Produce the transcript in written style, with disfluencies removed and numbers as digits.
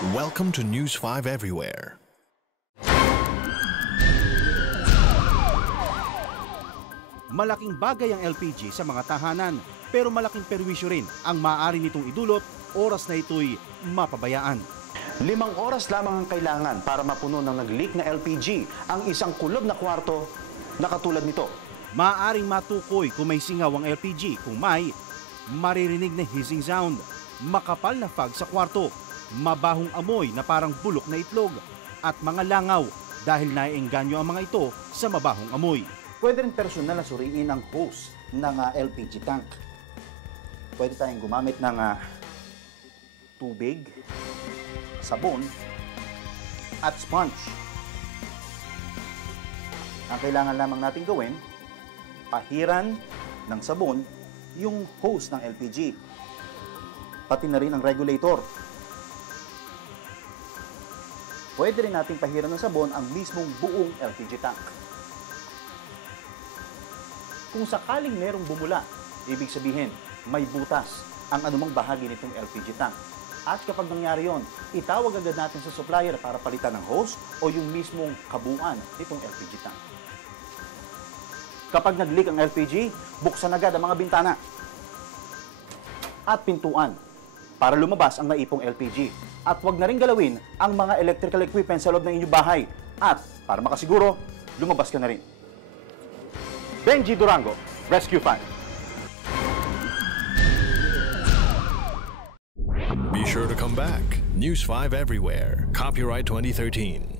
Welcome to News 5 Everywhere. Malaking bagay ang LPG sa mga tahanan, pero malaking perwisyo rin ang maaari nitong idulot oras na ito'y mapabayaan. 5 oras lamang ang kailangan para mapuno ng nag-leak na LPG ang isang kulob na kwarto na katulad nito. Maaaring matukoy kung may singaw ang LPG, kung may maririnig na hissing sound, makapal na fog sa kwarto, mabahong amoy na parang bulok na itlog, at mga langaw dahil naiengganyo ang mga ito sa mabahong amoy. Pwede rin personal na suriin ang hose ng LPG tank. Pwede tayong gumamit ng tubig, sabon, at sponge. Ang kailangan lamang natin gawin, pahiran ng sabon yung hose ng LPG. Pati na rin ang regulator. Pwede rin natin pahiran ng sabon ang mismong buong LPG tank. Kung sakaling merong bumula, ibig sabihin may butas ang anumang bahagi nitong LPG tank. At kapag nangyari yon, itawag agad natin sa supplier para palitan ng hose o yung mismong kabuuan nitong LPG tank. Kapag nag-leak ang LPG, buksan agad ang mga bintana at pintuan para lumabas ang naipong LPG. At huwag na rin galawin ang mga electrical equipment sa loob ng inyong bahay. At para makasiguro, lumabas ka na rin. Benji Durango, Rescue 5. Be sure to come back. News 5 Everywhere. Copyright 2013.